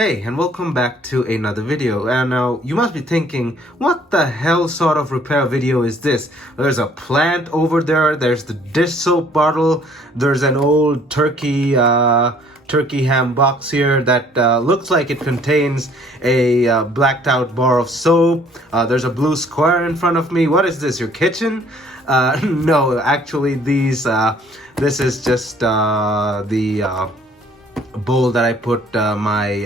Hey, and welcome back to another video. And now you must be thinking, what the hell sort of repair video is this? There's a plant over there, there's the dish soap bottle, there's an old turkey ham box here that looks like it contains a blacked out bar of soap. There's a blue square in front of me. What is this, your kitchen? No, actually this is just the bowl that I put my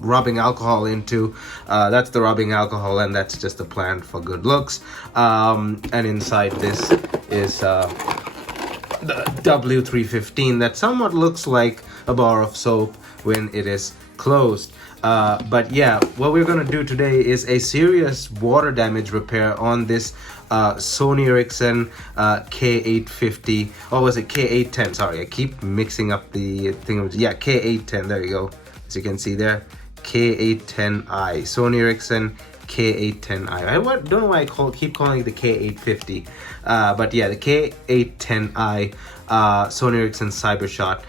rubbing alcohol into. That's the rubbing alcohol, and that's just a plant for good looks. And inside this is the W315 that somewhat looks like a bar of soap when it is closed. But yeah, what we're gonna do today is a serious water damage repair on this Sony Ericsson K850, or was it K810? Sorry, I keep mixing up the thing. Yeah, K810, there you go. As you can see there, K810i, Sony Ericsson K810i. I don't know why I keep calling it the K850, but yeah, the K810i Sony Ericsson Cyber-shot.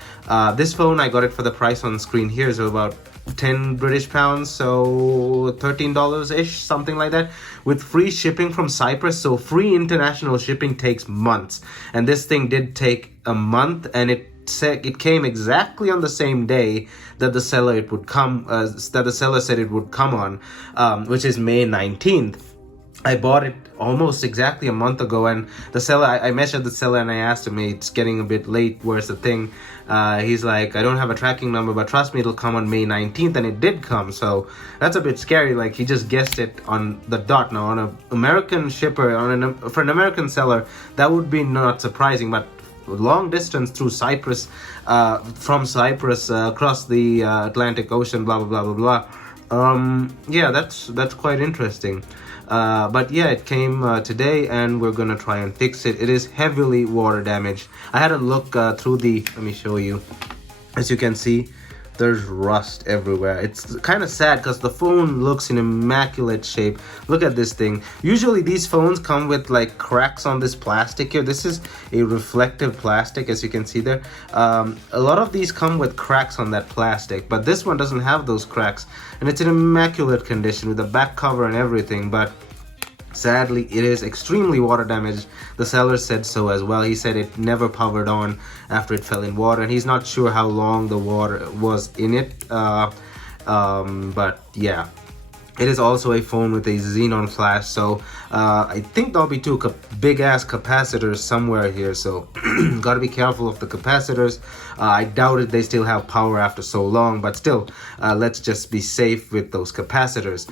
This phone, I got it for the price on the screen here, so about 10 British pounds, so $13-ish, something like that, with free shipping from Cyprus. So free international shipping takes months, and this thing did take a month, and it came exactly on the same day that the seller said it would come on, which is May 19th. I bought it almost exactly a month ago, and the seller, I measured the seller and I asked him, hey, it's getting a bit late, where's the thing? He's like, I don't have a tracking number, but trust me, it'll come on May 19th, and it did come. So that's a bit scary. Like, he just guessed it on the dot. Now, on an American shipper, for an American seller, that would be not surprising, but long distance through Cyprus, from Cyprus across the Atlantic Ocean, blah blah blah blah blah. Yeah, that's quite interesting. But yeah, it came today, and we're gonna try and fix it. It is heavily water damaged. I had a look through let me show you. As you can see, there's rust everywhere. It's kind of sad because the phone looks in immaculate shape. Look at this thing. Usually these phones come with like cracks on this plastic here. This is a reflective plastic, as you can see there. A lot of these come with cracks on that plastic, but this one doesn't have those cracks, and it's in immaculate condition with the back cover and everything. But sadly, it is extremely water damaged. The seller said so as well. He said it never powered on after it fell in water, and he's not sure how long the water was in it. But yeah, it is also a phone with a Xenon flash, so I think there'll be two big ass capacitors somewhere here, so gotta be careful of the capacitors. I doubted they still have power after so long, but still, let's just be safe with those capacitors.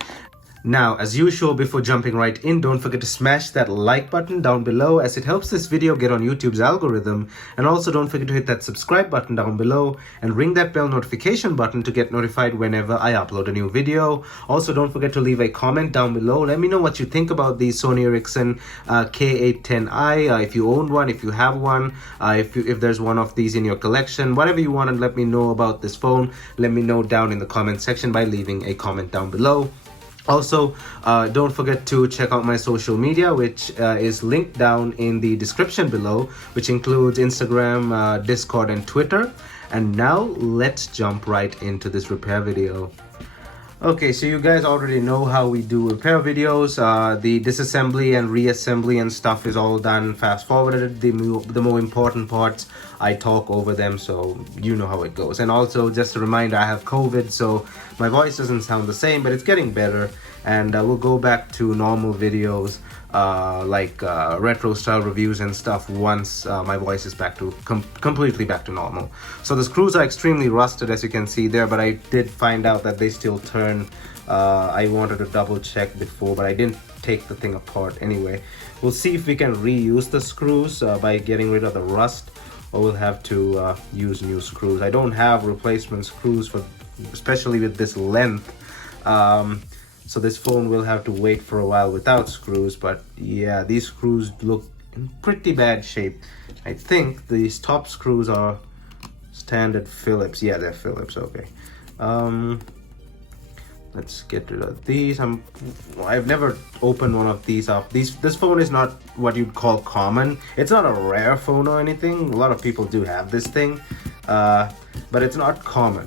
Now, as usual, before jumping right in, don't forget to smash that like button down below, as it helps this video get on YouTube's algorithm. And also don't forget to hit that subscribe button down below and ring that bell notification button to get notified whenever I upload a new video. Also, don't forget to leave a comment down below. Let me know what you think about the Sony Ericsson K810i, if you own one, if you have one, if there's one of these in your collection. Whatever you want to let me know about this phone, let me know down in the comment section by leaving a comment down below. Also, don't forget to check out my social media, which is linked down in the description below, which includes Instagram, Discord, and Twitter. And now, let's jump right into this repair video. Okay, so you guys already know how we do repair videos. The disassembly and reassembly and stuff is all done fast forwarded. The more important parts, I talk over them, so you know how it goes. And also, just a reminder, I have COVID, so my voice doesn't sound the same, but it's getting better. And we'll go back to normal videos, like retro style reviews and stuff, once my voice is back to completely back to normal. So the screws are extremely rusted, as you can see there, but I did find out that they still turn. I wanted to double check before, but I didn't take the thing apart anyway. We'll see if we can reuse the screws by getting rid of the rust, or we'll have to use new screws. I don't have replacement screws especially with this length. So this phone will have to wait for a while without screws, but yeah, these screws look in pretty bad shape. I think these top screws are standard Phillips. Yeah, they're Phillips, okay. Let's get rid of these. I've never opened one of these up. This phone is not what you'd call common. It's not a rare phone or anything. A lot of people do have this thing, but it's not common.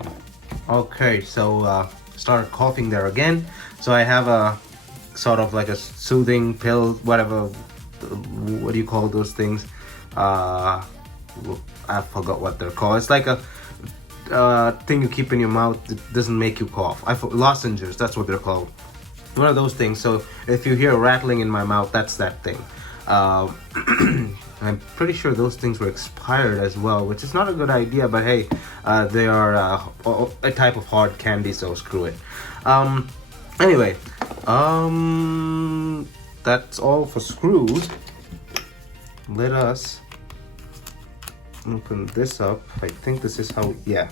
Okay, so started coughing there again. So I have a sort of like a soothing pill, whatever. What do you call those things? I forgot what they're called. It's like a thing you keep in your mouth that doesn't make you cough. Lozenges, that's what they're called. One of those things. So if you hear rattling in my mouth, that's that thing. I'm pretty sure those things were expired as well, which is not a good idea, but hey, they are a type of hard candy, so screw it. Anyway, that's all for screws. Let us open this up. I think this is how, yeah.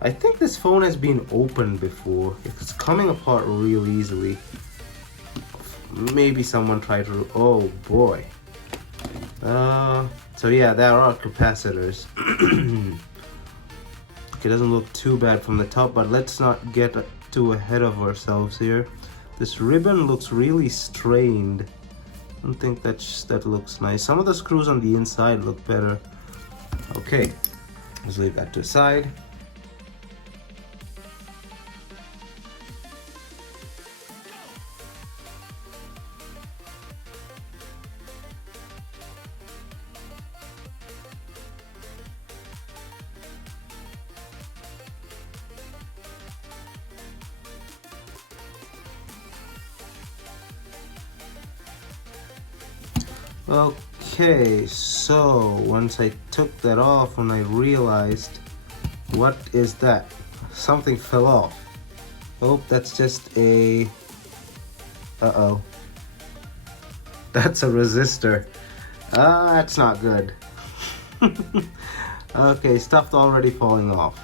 I think this phone has been opened before. It's coming apart real easily. Maybe someone tried to, oh boy. So yeah, there are capacitors. It doesn't look too bad from the top, but let's not get too ahead of ourselves here. This ribbon looks really strained. I don't think that looks nice. Some of the screws on the inside look better. Okay, let's leave that to the side. Okay, so once I took that off and I realized, what is that? Something fell off. Oh, that's just a... Uh-oh. That's a resistor. That's not good. Okay, stuff already falling off.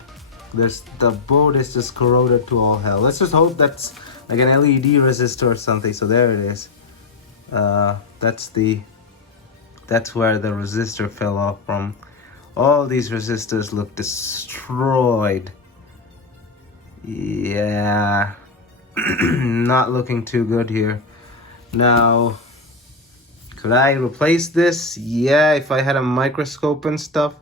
The board is just corroded to all hell. Let's just hope that's like an LED resistor or something. So there it is. That's where the resistor fell off from. All these resistors look destroyed. Yeah, not looking too good here. Now, could I replace this? Yeah, if I had a microscope and stuff,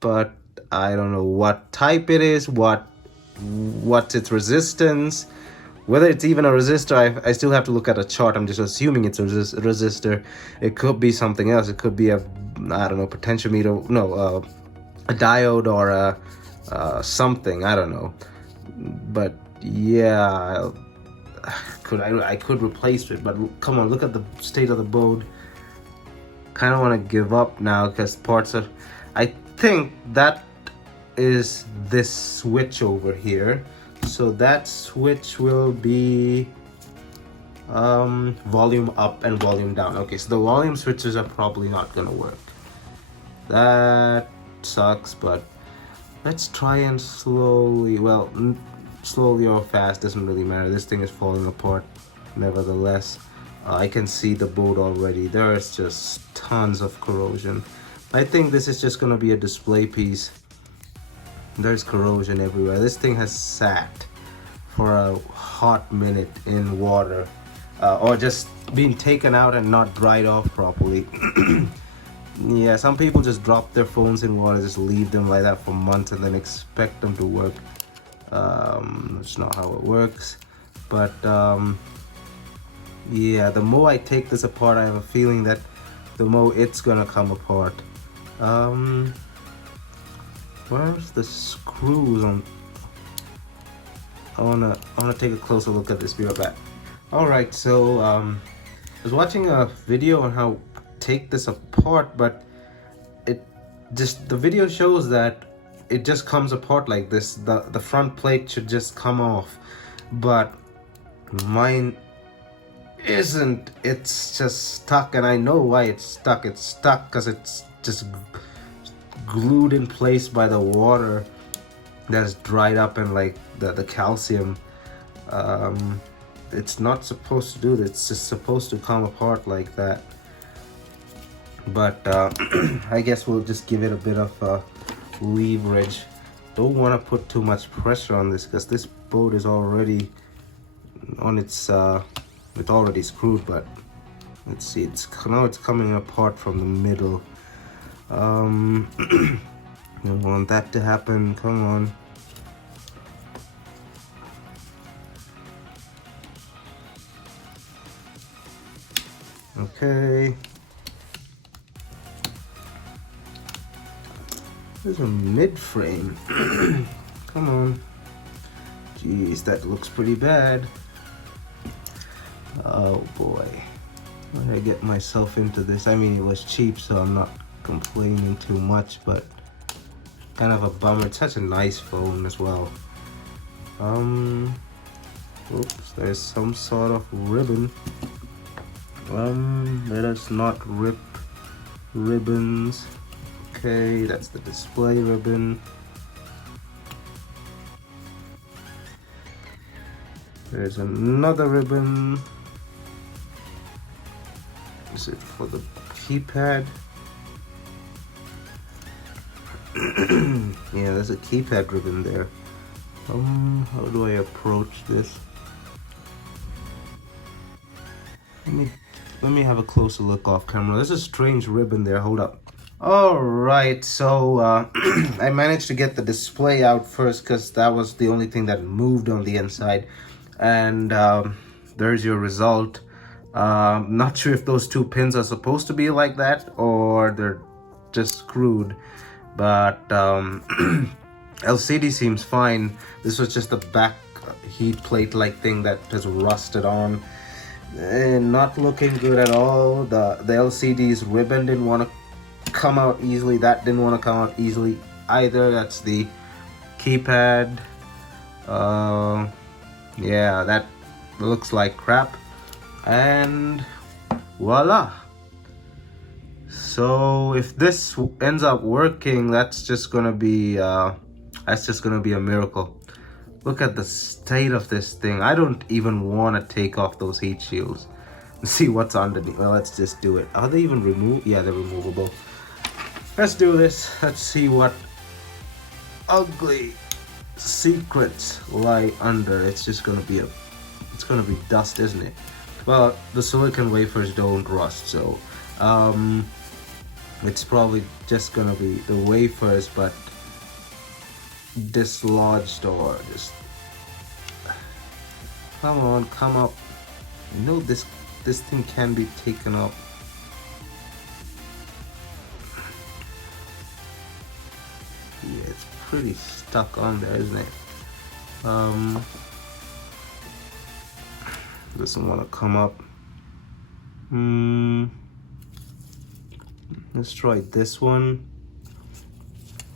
but I don't know what type it is, what's its resistance. Whether it's even a resistor, I still have to look at a chart. I'm just assuming it's a resistor. It could be something else. It could be a, I don't know, potentiometer, no, a diode or a something. I don't know. But yeah, I could replace it. But come on, look at the state of the board. Kind of want to give up now because parts are. I think that is this switch over here. So that switch will be volume up and volume down. Okay, so the volume switches are probably not gonna work. That sucks, but let's try and slowly, well, slowly or fast, doesn't really matter. This thing is falling apart nevertheless. I can see the board already. There's just tons of corrosion. I think this is just gonna be a display piece. There's corrosion everywhere. This thing has sat for a hot minute in water, or just being taken out and not dried off properly. Yeah, some people just drop their phones in water, just leave them like that for months and then expect them to work. That's not how it works. But yeah, the more I take this apart, I have a feeling that the more it's gonna come apart. Where's the screws on? I wanna take a closer look at this. Be right back. All right, so I was watching a video on how to take this apart, but the video shows that it just comes apart like this. The front plate should just come off, but mine isn't. It's just stuck, and I know why it's stuck. It's stuck because it's just glued in place by the water that's dried up and like the calcium. It's not supposed to do that. It's just supposed to come apart like that. But I guess we'll just give it a bit of leverage. Don't want to put too much pressure on this because this boat is already on its it's already screwed, but let's see, now it's coming apart from the middle. Don't want that to happen. Come on. Okay. There's a mid-frame. Come on. Jeez, that looks pretty bad. Oh boy. Why did I get myself into this? I mean, it was cheap, so I'm not complaining too much, but kind of a bummer. It's such a nice phone as well. Oops, there's some sort of ribbon. Let us not rip ribbons. Okay, that's the display ribbon. There's another ribbon. Is it for the keypad? Yeah, there's a keypad ribbon there. How do I approach this? Let me have a closer look off camera. There's a strange ribbon there. Hold up. Alright, so I managed to get the display out first because that was the only thing that moved on the inside. And there's your result. Not sure if those two pins are supposed to be like that or they're just screwed. But LCD seems fine. This was just the back heat plate like thing that has rusted on. And not looking good at all. The LCD's ribbon didn't want to come out easily. That didn't want to come out easily either. That's the keypad. Yeah, that looks like crap. And voila. So if this ends up working, that's just gonna be a miracle. Look at the state of this thing. I don't even want to take off those heat shields and see what's underneath. Well, let's just do it. Are they even removable? Yeah, they're removable. Let's do this. Let's see what ugly secrets lie under. It's just gonna be dust, isn't it? Well, the silicon wafers don't rust, so it's probably just gonna be the wafers, but dislodged or just come on, come up. You know this thing can be taken up. Yeah, it's pretty stuck on there, isn't it? Doesn't want to come up. Let's try this one.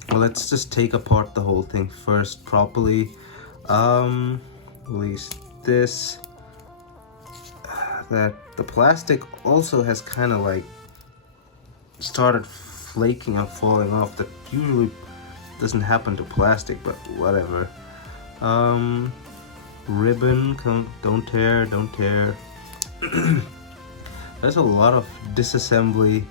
Well, let's just take apart the whole thing first properly. Release this. That the plastic also has kind of like started flaking and falling off. That usually doesn't happen to plastic, but whatever. Ribbon, don't tear, don't tear. There's a lot of disassembly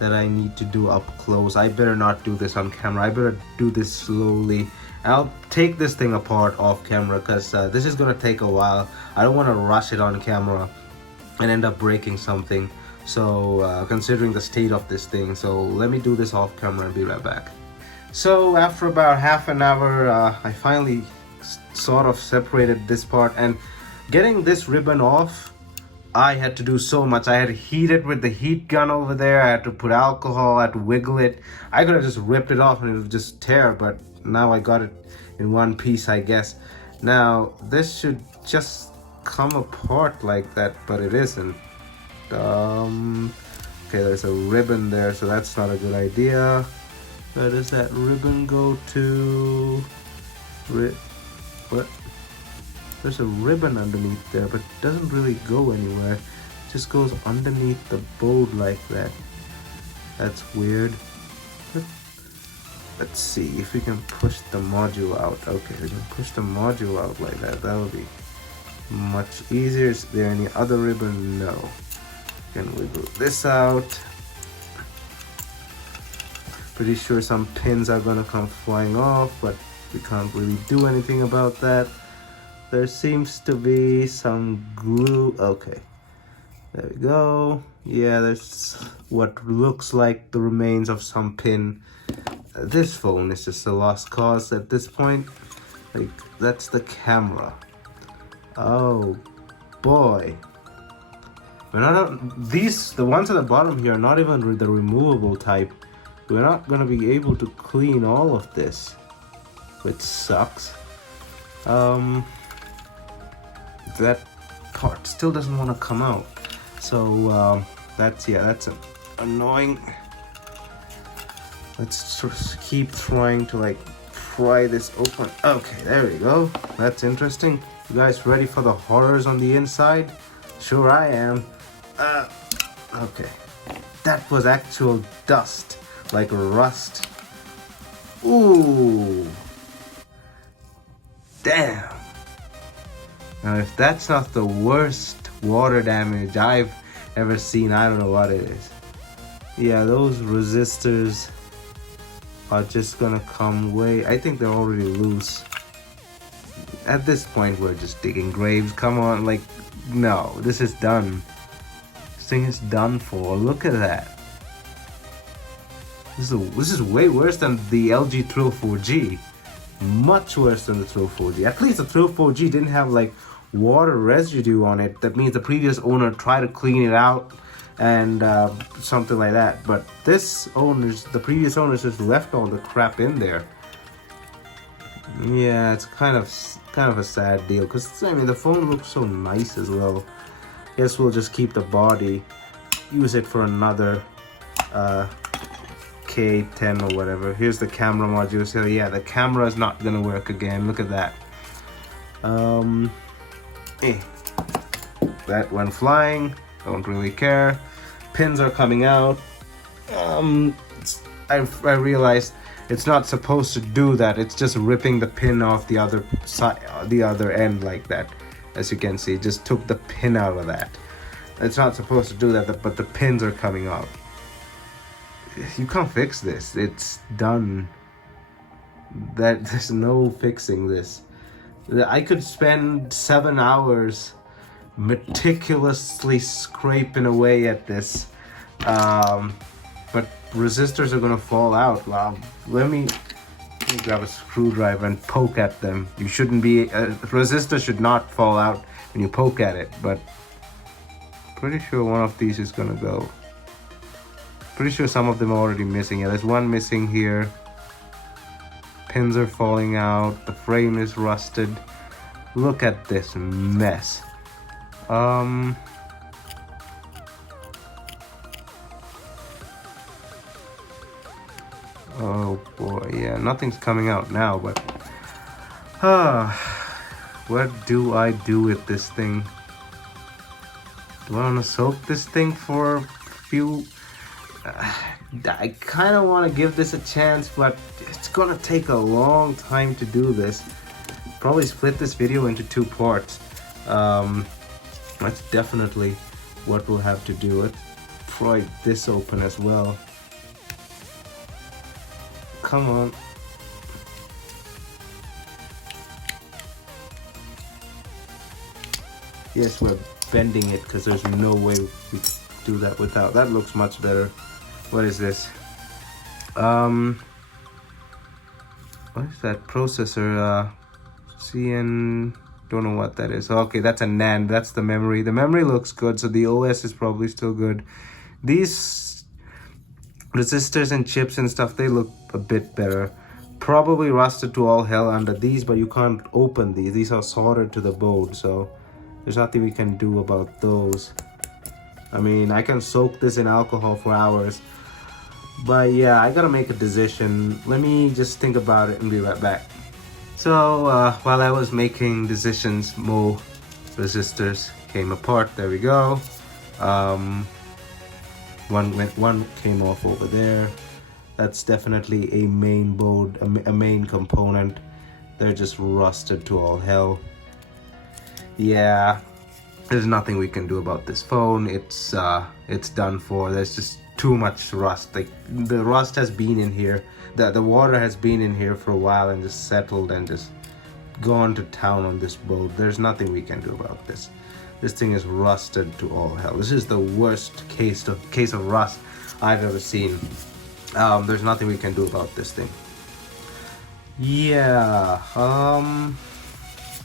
that I need to do up close. I better not do this on camera. I better do this slowly. I'll take this thing apart off camera because this is gonna take a while. I don't want to rush it on camera and end up breaking something. So considering the state of this thing, so let me do this off camera and be right back. So after about half an hour, I finally sort of separated this part, and getting this ribbon off, I had to do so much. I had to heat it with the heat gun over there. I had to put alcohol, I had to wiggle it. I could have just ripped it off and it would just tear, but now I got it in one piece, I guess. Now, this should just come apart like that, but it isn't. Okay, there's a ribbon there, so that's not a good idea. Where does that ribbon go to? What? There's a ribbon underneath there, but it doesn't really go anywhere. It just goes underneath the board like that. That's weird. Let's see if we can push the module out. Okay, we can push the module out like that. That'll be much easier. Is there any other ribbon? No. Can wiggle this out. Pretty sure some pins are gonna come flying off, but we can't really do anything about that. There seems to be some glue. Okay, there we go. Yeah, there's what looks like the remains of some pin. This phone is just a lost cause at this point. Like, that's the camera. Oh boy. We're not the ones at the bottom here are not even the removable type. We're not gonna be able to clean all of this, which sucks. That part still doesn't want to come out, so that's annoying. Let's sort of keep trying to like pry this open. Okay, there we go. That's interesting. You guys ready for the horrors on the inside? Sure I am. Okay, that was actual dust, like rust. Ooh, damn. Now if that's not the worst water damage I've ever seen, I don't know what it is. Yeah, those resistors are just gonna come way. I think they're already loose. At this point, we're just digging graves. Come on, like, no, this is done. This thing is done for. Look at that. This is way worse than the LG 304G. Much worse than the 304G. At least the 304G didn't have like water residue on it. That means the previous owner tried to clean it out and something like that. But the previous owners just left all the crap in there. Yeah, it's kind of a sad deal, because I mean the phone looks so nice as well. Guess we'll just keep the body, use it for another K810 or whatever. Here's the camera module. So yeah, the camera is not gonna work again. Look at that. That went flying. Don't really care. Pins are coming out. I realized it's not supposed to do that. It's just ripping the pin off the other side, the other end like that. As you can see, it just took the pin out of that. It's not supposed to do that, but the pins are coming out. You can't fix this. It's done. There's no fixing this. I could spend 7 hours meticulously scraping away at this, but resistors are gonna fall out. Wow. Let me grab a screwdriver and poke at them. You shouldn't be. Resistor should not fall out when you poke at it, but pretty sure one of these is gonna go. Pretty sure some of them are already missing. Yeah, there's one missing here. Pins are falling out. The frame is rusted. Look at this mess. Oh boy, yeah, nothing's coming out now, but what do I do with this thing? Do I want to soak this thing for a few? I kind of want to give this a chance, but it's gonna take a long time to do this. Probably split this video into 2 parts. That's definitely what we'll have to do. Let's pry this open as well. Come on. Yes, we're bending it because there's no way we do that without. That looks much better. What is this? What is that processor? CN. Don't know what that is. Okay, that's a NAND. That's the memory. The memory looks good, so the OS is probably still good. These resistors and chips and stuff, they look a bit better. Probably rusted to all hell under these, but you can't open these. These are soldered to the board, so there's nothing we can do about those. I mean, I can soak this in alcohol for hours, but yeah, I gotta make a decision. Let me just think about it and be right back. So while I was making decisions, more resistors came apart. There we go. One came off over there. That's definitely a main board, a main component. They're just rusted to all hell. Yeah, there's nothing we can do about this phone. It's done for. There's just too much rust. Like, the rust has been in here. The water has been in here for a while and just settled and just gone to town on this boat. There's nothing we can do about this. This thing is rusted to all hell. This is the worst case of rust I've ever seen. There's nothing we can do about this thing. Yeah.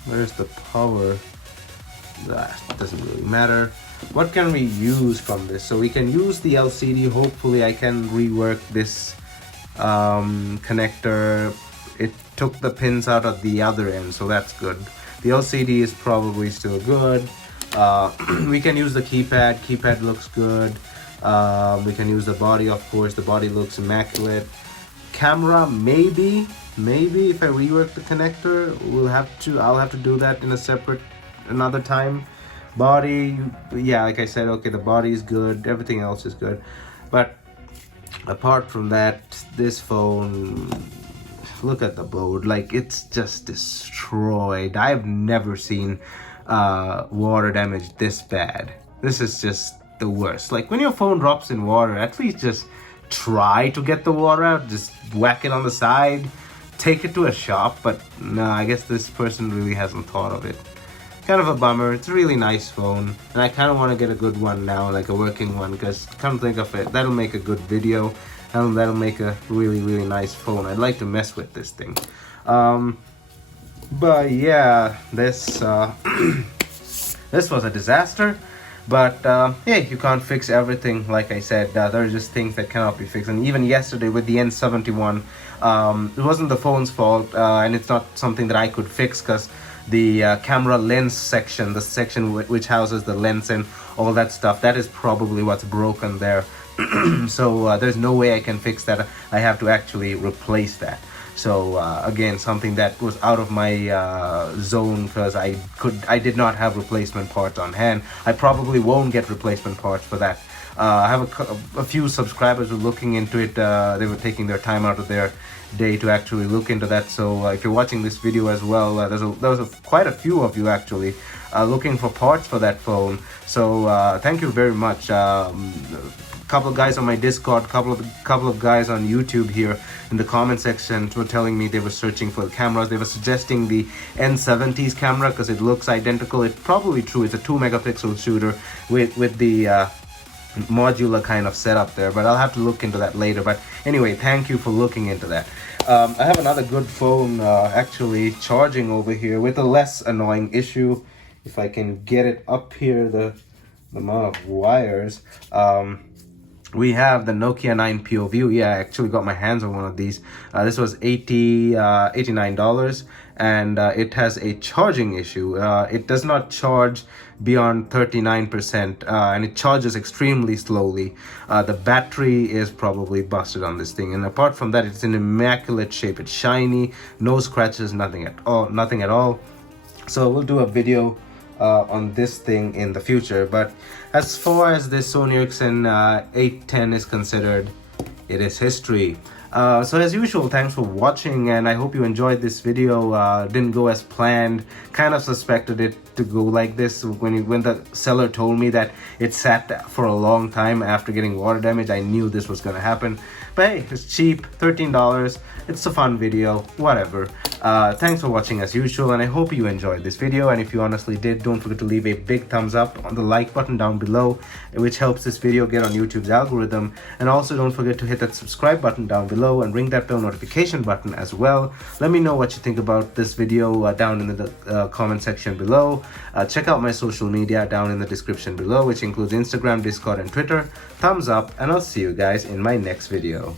Where's the power? That doesn't really matter. what can we use from this? So we can use the LCD. Hopefully I can rework this connector. It took the pins out of the other end, so that's good. The LCD is probably still good. We can use the keypad looks good. We can use the body, of course. The body looks immaculate. Camera, maybe if I rework the connector, I'll have to do that in a separate another time. Body, yeah, like I said, okay, the body is good, everything else is good, but apart from that, this phone, look at the board, like it's just destroyed. I've never seen water damage this bad. This is just the worst. Like when your phone drops in water, at least just try to get the water out, just whack it on the side, take it to a shop. But no, I guess this person really hasn't thought of it. Kind of a bummer. It's a really nice phone, and I kind of want to get a good one now, like a working one, because come to think of it, that'll make a good video, and that'll make a really nice phone. I'd like to mess with this thing. But yeah, this this was a disaster. But hey, you can't fix everything. Like I said, there are just things that cannot be fixed. And even yesterday with the N71, it wasn't the phone's fault, and it's not something that I could fix, because the camera lens section, the section which houses the lens and all that stuff, that is probably what's broken there. So there's no way I can fix that. I have to actually replace that. So again, something that was out of my zone, because I did not have replacement parts on hand. I probably won't get replacement parts for that. I have a few subscribers who are looking into it. They were taking their time out of their day to actually look into that. So if you're watching this video as well, there was quite a few of you actually looking for parts for that phone. So thank you very much. Couple of guys on my Discord, couple of guys on YouTube here in the comment section were telling me they were searching for the cameras. They were suggesting the N70's camera because it looks identical. It's probably true. It's a 2-megapixel shooter with the modular kind of setup there, but I'll have to look into that later. But anyway, thank you for looking into that. I have another good phone actually charging over here with a less annoying issue. If I can get it up here, the amount of wires. We have the Nokia 9 POV. Yeah, I actually got my hands on one of these. This was $89, and it has a charging issue. It does not charge beyond 39%, and it charges extremely slowly. The battery is probably busted on this thing, and apart from that, it's in immaculate shape. It's shiny, no scratches, nothing at all. So we'll do a video on this thing in the future. But as far as this Sony Ericsson 810 is considered, it is history. So as usual, thanks for watching, and I hope you enjoyed this video. Didn't go as planned. Kind of suspected it to go like this when the seller told me that it sat for a long time after getting water damage. I knew this was gonna happen. But hey, it's cheap, $13. It's a fun video, whatever. Thanks for watching as usual, and I hope you enjoyed this video. And if you honestly did, don't forget to leave a big thumbs up on the like button down below, which helps this video get on YouTube's algorithm. And also don't forget to hit that subscribe button down below and ring that bell notification button as well. Let me know what you think about this video down in the comment section below. Check out my social media down in the description below, which includes Instagram, Discord, and Twitter. Thumbs up, and I'll see you guys in my next video.